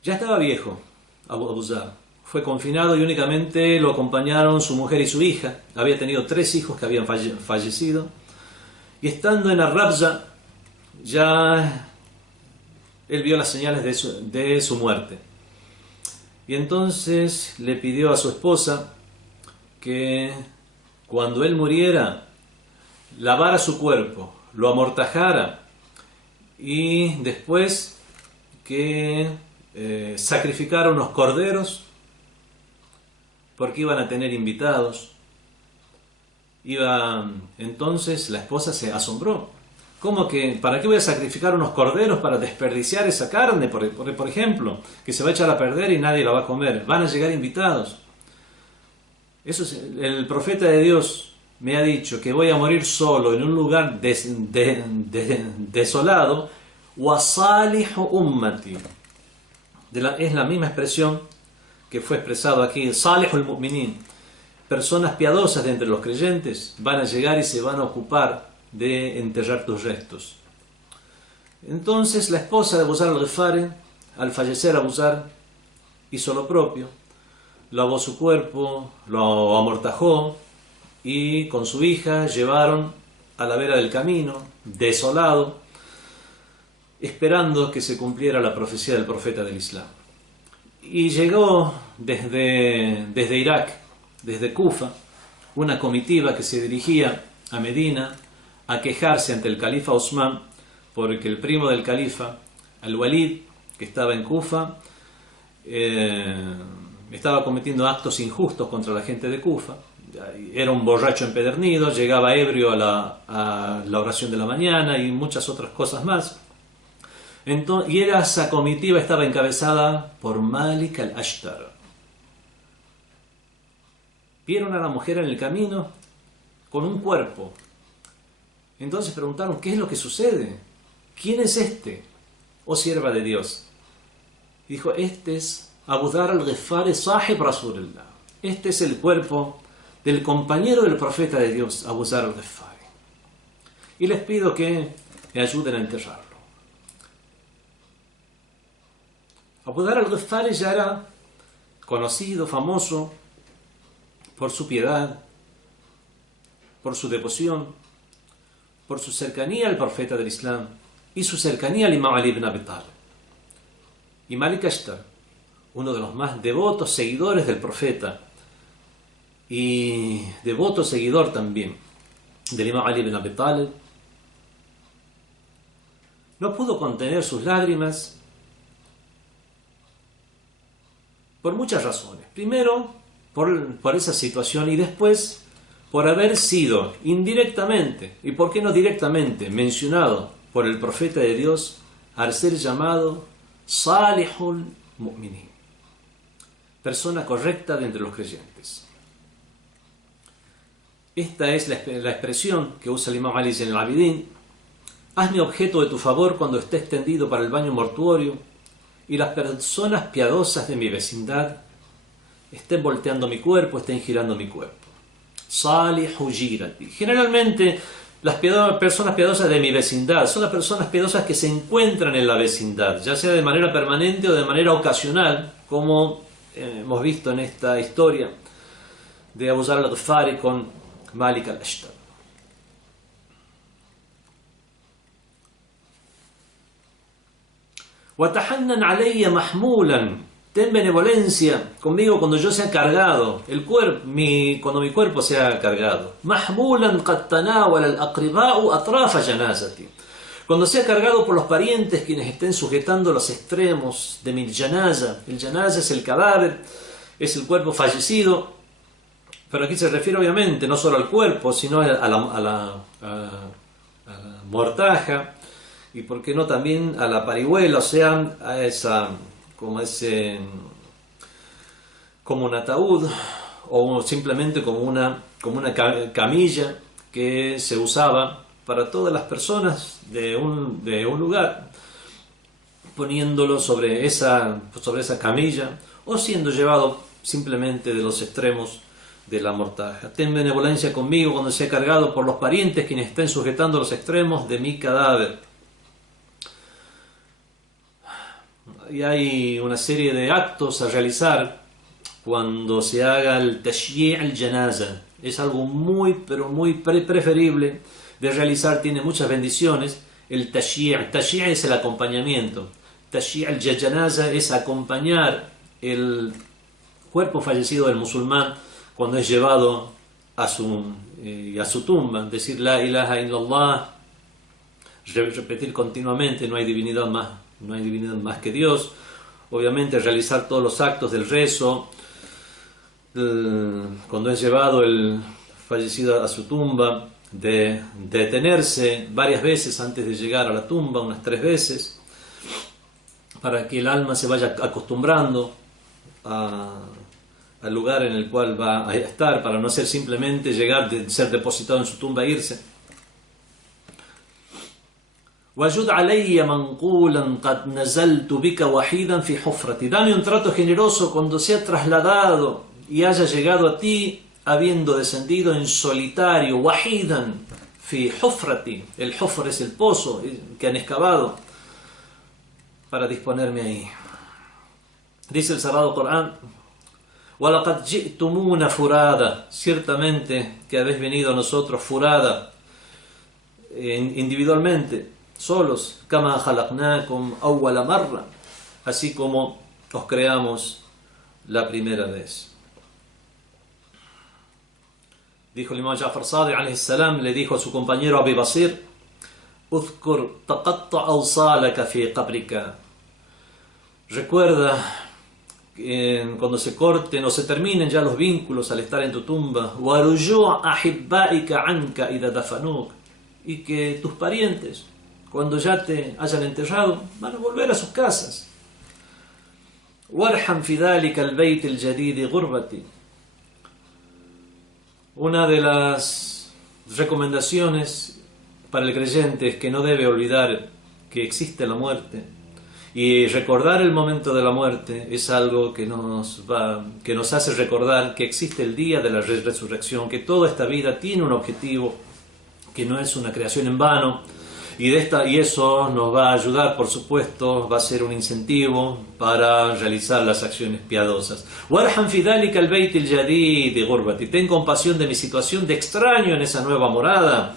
Ya estaba viejo Abu Dhar. Fue confinado y únicamente lo acompañaron su mujer y su hija. Había tenido 3 hijos que habían fallecido. Y estando en Ar-Rabza, ya él vio las señales de su muerte. Y entonces le pidió a su esposa que cuando él muriera, lavara su cuerpo, lo amortajara, y después que sacrificara unos corderos, porque iban a tener invitados. Entonces la esposa se asombró. ¿Cómo que? ¿Para qué voy a sacrificar unos corderos para desperdiciar esa carne, por ejemplo, que se va a echar a perder y nadie la va a comer? Van a llegar invitados. El profeta de Dios me ha dicho que voy a morir solo en un lugar desolado. Wasalihu ummati. Es la misma expresión que fue expresado aquí, Salihul Mu'minin. Personas piadosas de entre los creyentes van a llegar y se van a ocupar de enterrar tus restos. Entonces la esposa de Abu Zar al-Ghifari, al fallecer Abu Zar, hizo lo propio, lavó su cuerpo, lo amortajó, y con su hija llevaron a la vera del camino, desolado, esperando que se cumpliera la profecía del profeta del Islam. Y llegó desde Irak, desde Kufa, una comitiva que se dirigía a Medina a quejarse ante el califa Osman, porque el primo del califa, Al-Walid, que estaba en Kufa, estaba cometiendo actos injustos contra la gente de Kufa. Era un borracho empedernido, llegaba ebrio a la oración de la mañana y muchas otras cosas más. Y esa comitiva estaba encabezada por Malik al-Ashtar. Vieron a la mujer en el camino con un cuerpo. Entonces preguntaron, ¿qué es lo que sucede? ¿Quién es este? Oh sierva de Dios. Y dijo, este es Abu Dhar al-Ghifari sahib Rasulullah. Este es el cuerpo del compañero del profeta de Dios, Abu Dhar al-Ghifari. Y les pido que me ayuden a enterrarlo. Abu Dhar al-Ghifari ya era conocido, famoso, por su piedad, por su devoción, por su cercanía al profeta del Islam y su cercanía al Imam Ali ibn Abi Talib. Y Malik Ashtar, uno de los más devotos seguidores del profeta y devoto seguidor también del Imam Ali ibn Abi Talib, no pudo contener sus lágrimas por muchas razones. Primero, por esa situación, y después por haber sido indirectamente, y por qué no directamente, mencionado por el profeta de Dios al ser llamado Salihul Mu'minin, persona correcta de entre los creyentes. Esta es la expresión que usa el Imam Ali en el Abidin: hazme objeto de tu favor cuando esté extendido para el baño mortuorio y las personas piadosas de mi vecindad estén volteando mi cuerpo, estén girando mi cuerpo. Salihu jirati. Generalmente las personas piadosas de mi vecindad son las personas piadosas que se encuentran en la vecindad, ya sea de manera permanente o de manera ocasional, como hemos visto en esta historia de Abu Dhar al-Ghifari con Malik al-Ashtar. وَتَحَنَّنْ عَلَيَّ مَحْمُولًا. Ten benevolencia conmigo cuando yo sea cargado, cuando mi cuerpo sea cargado. مَحْمُولًا قَدْ تَنَاوَلَ الْأَقْرِبَاءُ أَطْرَافَ جَنَازَتِي. Cuando sea cargado por los parientes quienes estén sujetando los extremos de mi janaza. El janaza es el cadáver, es el cuerpo fallecido, pero aquí se refiere obviamente no solo al cuerpo, sino a la mortaja, y por qué no también a la parihuela, o sea, a esa, como un ataúd, o simplemente como una camilla que se usaba para todas las personas de un lugar, poniéndolo sobre esa camilla, o siendo llevado simplemente de los extremos de la mortaja. Ten benevolencia conmigo cuando sea cargado por los parientes quienes estén sujetando los extremos de mi cadáver. Y hay una serie de actos a realizar cuando se haga el tashyi' al-janaza. Es algo muy, pero muy preferible de realizar, tiene muchas bendiciones. El tashyi' es el acompañamiento. Tashyi' al-janaza es acompañar el cuerpo fallecido del musulmán cuando es llevado a su tumba. Decir la ilaha illallah, repetir continuamente, no hay divinidad más que Dios. Obviamente realizar todos los actos del rezo cuando es llevado el fallecido a su tumba, de detenerse varias veces antes de llegar a la tumba, unas 3 veces, para que el alma se vaya acostumbrando al lugar en el cual va a estar, para no ser simplemente ser depositado en su tumba e irse. وَجُدْ عَلَيَّ مَنْقُولًا قَدْ نَزَلْتُ بِكَ وَحِيدًا فِي حُفْرَتِ. Dame un trato generoso cuando sea trasladado y haya llegado a ti habiendo descendido en solitario, wahidan fi hufrati. El hufr es el pozo que han excavado para disponerme ahí. Dice el Sagrado Corán: وَلَقَدْ جِئْتُمُونَ فُرَادًا. Ciertamente que habéis venido a nosotros furada, individualmente, solos, كَمَا خَلَقْنَاكُمْ أَوَّلَ مَرَّةٍ, así como os creamos la primera vez. Dijo el Imam Ja'far Sadiq alayhi salam, le dijo a su compañero Abi Basir: اذكر تقطع أوصالك في قبرك. Recuerda cuando se corten o se terminen ya los vínculos al estar en tu tumba. وَرُجُوعَ أَحِبَّائِكَ عَنْكَ إِذَا دَفَنُوكَ. Y que tus parientes, cuando ya te hayan enterrado, van a volver a sus casas. وارحم في ذلك البيت الجديد غربتي. Una de las recomendaciones para el creyente es que no debe olvidar que existe la muerte, y recordar el momento de la muerte es algo que nos hace recordar que existe el día de la resurrección, que toda esta vida tiene un objetivo, que no es una creación en vano, y eso nos va a ayudar, por supuesto, va a ser un incentivo para realizar las acciones piadosas. وَارْحَمْ فِي ذَلِكَ الْبَيْتِ الْجَدِيدِ غُرْبَتِي. Ten compasión de mi situación de extraño en esa nueva morada.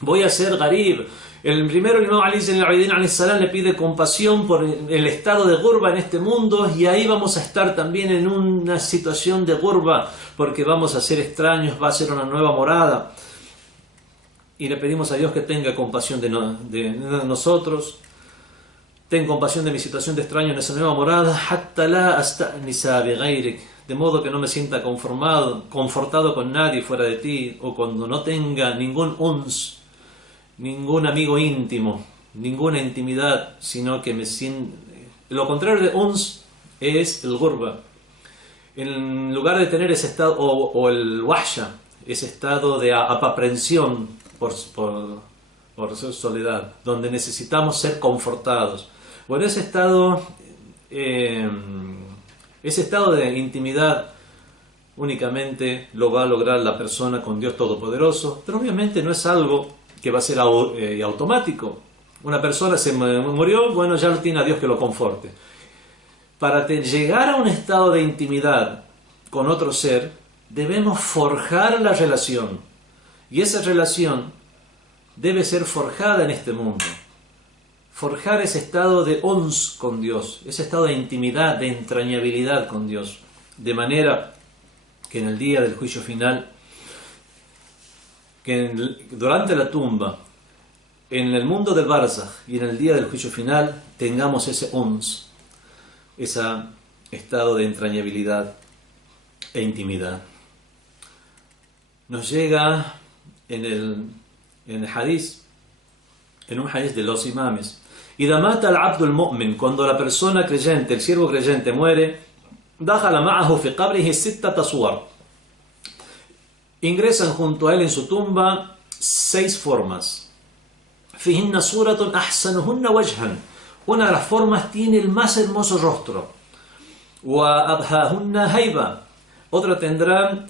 Voy a ser garib. El primero, el Imam Ali Zayn al-Abidin alayhi salam, le pide compasión por el estado de gurba en este mundo, y ahí vamos a estar también en una situación de gurba, porque vamos a ser extraños, va a ser una nueva morada. Y le pedimos a Dios que tenga compasión de nosotros. Ten compasión de mi situación de extraño en esa nueva morada. حَتَّى لَا أَسْتَأْنِسَ بِغَيْرِكَ. De modo que no me sienta confortado con nadie fuera de ti, o cuando no tenga ningún uns, ningún amigo íntimo, ninguna intimidad, sino que me sienta... Lo contrario de uns es el gurba. En lugar de tener ese estado, o el wahsha, ese estado de apaprensión por su soledad, donde necesitamos ser confortados. Bueno, ese estado de intimidad únicamente lo va a lograr la persona con Dios Todopoderoso, pero obviamente no es algo que va a ser automático. Una persona se murió, bueno, ya lo tiene a Dios que lo conforte. Para llegar a un estado de intimidad con otro ser, debemos forjar la relación. Y esa relación debe ser forjada en este mundo. Forjar ese estado de ons con Dios, ese estado de intimidad, de entrañabilidad con Dios. De manera que en el día del juicio final, durante la tumba, en el mundo del barzakh y en el día del juicio final, tengamos ese ons, ese estado de entrañabilidad e intimidad. Nos llega en el hadith, en un hadith de los imames: إذا مات العبد المؤمن, cuando la persona creyente, el siervo creyente muere, دخل معه في قبره 6 صور, ingresan junto a él en su tumba 6 formas. فيهن صورة أحسنهن وجها, una de las formas tiene el más hermoso rostro. وأبهاهن هيبة, otra tendrá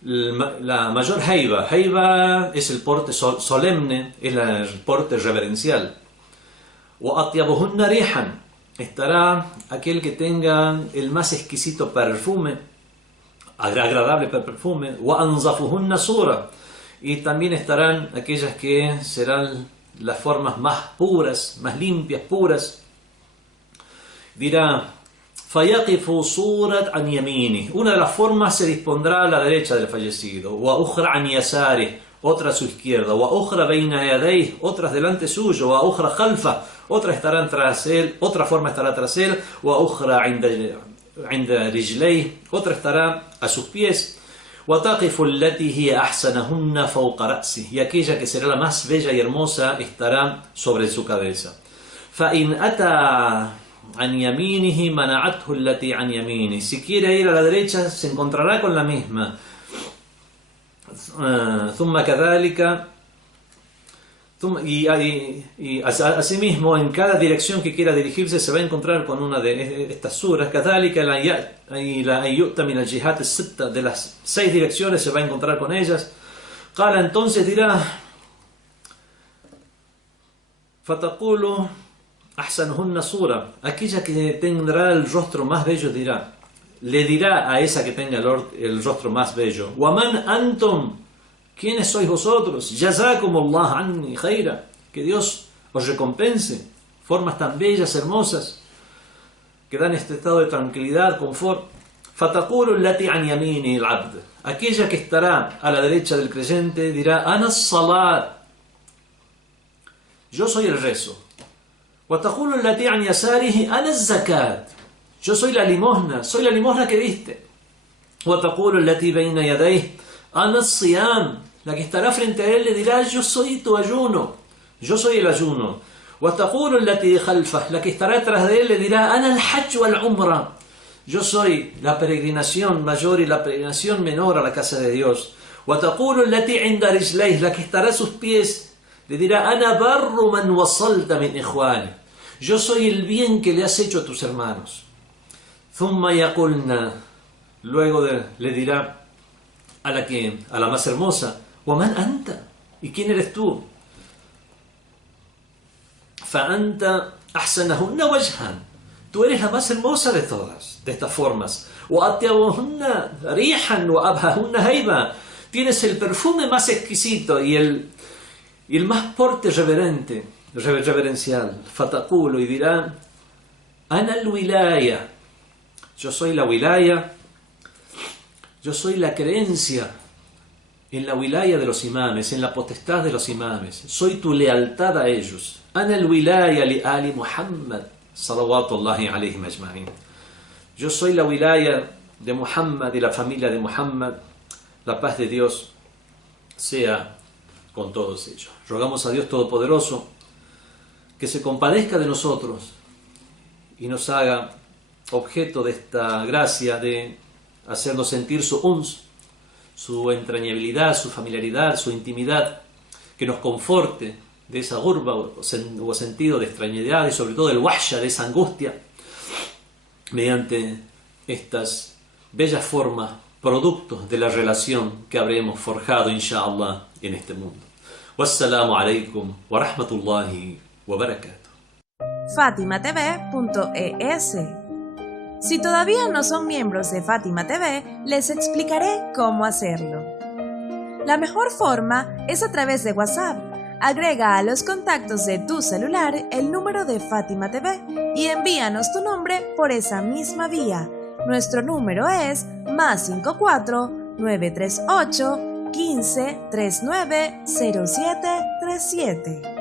la mayor heiba. Heiba es el porte solemne, es el porte reverencial. وَأَطْيَبُهُنَّ رِيحًا, estará aquel que tenga el más exquisito perfume, agradable perfume. وَأَنْظَفُهُنَّ صُورًا, y también estarán aquellas que serán las formas más puras, más limpias, puras. Dirá: فَيَقِفُ صُورَةً عَنْ يَمِينِهِ, una de las formas se dispondrá a la derecha del fallecido. وَأُخْرَ عَنْ يَسَارِهِ, otra a su izquierda. وَأُخْرَ بَيْنَ يَدَيْهِ, otras delante suyo. وَأُخْرَ خَلْفَهِ, otra estarán tras él, otra forma estará tras él. وَأُخْرَ عِنْدَ رِجْلَيْهِ, otra estará a sus pies. وَتَقِفُ الَّتِي هِيَ أَحْسَنَهُنَّ فَوْقَ رَأْسِهِ, y aquella que será la más bella y hermosa estará sobre su cabeza. فَإِنْ أَتَى عن يمينه منعته التي عن يمينه, si quiere ir a la derecha se encontrará con la misma. ثم كذلك, y asimismo en cada dirección que quiera dirigirse se va a encontrar con una de estas suras. كذلك la يؤتى من الجهات الستة, de las 6 direcciones se va a encontrar con ellas. قال, entonces dirá: فتقول أحسنهن صورة, aquella que tendrá el rostro más bello le dirá a esa que tenga el rostro más bello: وَمَنْ أَنْتُمْ, ¿quiénes sois vosotros? جَزَاكُمُ اللَّهُ عَنِّي خَيْرًا, que Dios os recompense. Formas tan bellas, hermosas, que dan este estado de tranquilidad, confort. فَتَقُولُ الَّتِي عَنْ يَمِينِ الْعَبْدِ, aquella que estará a la derecha del creyente dirá: أَنَا الصَّلَاةِ, yo soy el rezo. وَتَقُولُ الَّتِي عَنْ يَسَارِهِ أَنَا الزَّكَاةِ, yo soy la limosna que diste. وَتَقُولُ الَّتِي بَيْنَ يَدَيْهِ أَنَا الصِّيَامِ, La que estará frente a él le dirá: yo soy tu ayuno, yo soy el ayuno. وَتَقُولُ الَّتِي خَلْفَهُ, la que estará atrás de él le dirá: أَنَا الْحَجُّ وَالْعُمْرَةُ, yo soy la peregrinación mayor y la peregrinación menor a la casa de Dios. وَتَقُولُ الَّتِي عِنْدَ رِجْلَيْهِ, la que estará a sus pies le dirá: أَنَا بَرُّ مَنْ وَصَلْتَ مِنْ إِخْوَانِ, yo soy el bien que le has hecho a tus hermanos. ثُمَّ يَقُولْنَا, luego le dirá a la más hermosa: وَمَنْ أَنْتَ, ¿y quién eres tú? فَأَنْتَ أَحْسَنَهُنَّ وَجْهًا, tú eres la más hermosa de todas, de estas formas. وَأَطْيَبُهُنَّ رِيحًا وَأَبْهَهُنَّ هَيْبًا, tienes el perfume más exquisito y el más porte reverencial. فَتَقُولُ, y dirá: أَنَا الْوِلَايَةُ, yo soy la wilaya, yo soy la creencia en la wilaya de los imames, en la potestad de los imames, soy tu lealtad a ellos. أنا الولاية لآل محمد صلوات الله عليهم أجمعين, yo soy la wilaya de Muhammad y la familia de Muhammad, la paz de Dios sea con todos ellos. Rogamos a Dios Todopoderoso que se compadezca de nosotros y nos haga objeto de esta gracia de hacernos sentir su uns, su entrañabilidad, su familiaridad, su intimidad, que nos conforte de esa gurba o sentido de extrañidad y sobre todo el wahsha, de esa angustia, mediante estas bellas formas, productos de la relación que habremos forjado, inshallah, en este mundo. Wassalamu alaikum wa rahmatullahi wa barakatuh. FatimaTV.es. Si todavía no son miembros de Fátima TV, les explicaré cómo hacerlo. La mejor forma es a través de WhatsApp. Agrega a los contactos de tu celular el número de Fátima TV y envíanos tu nombre por esa misma vía. Nuestro número es +54 938 15 39 07 37.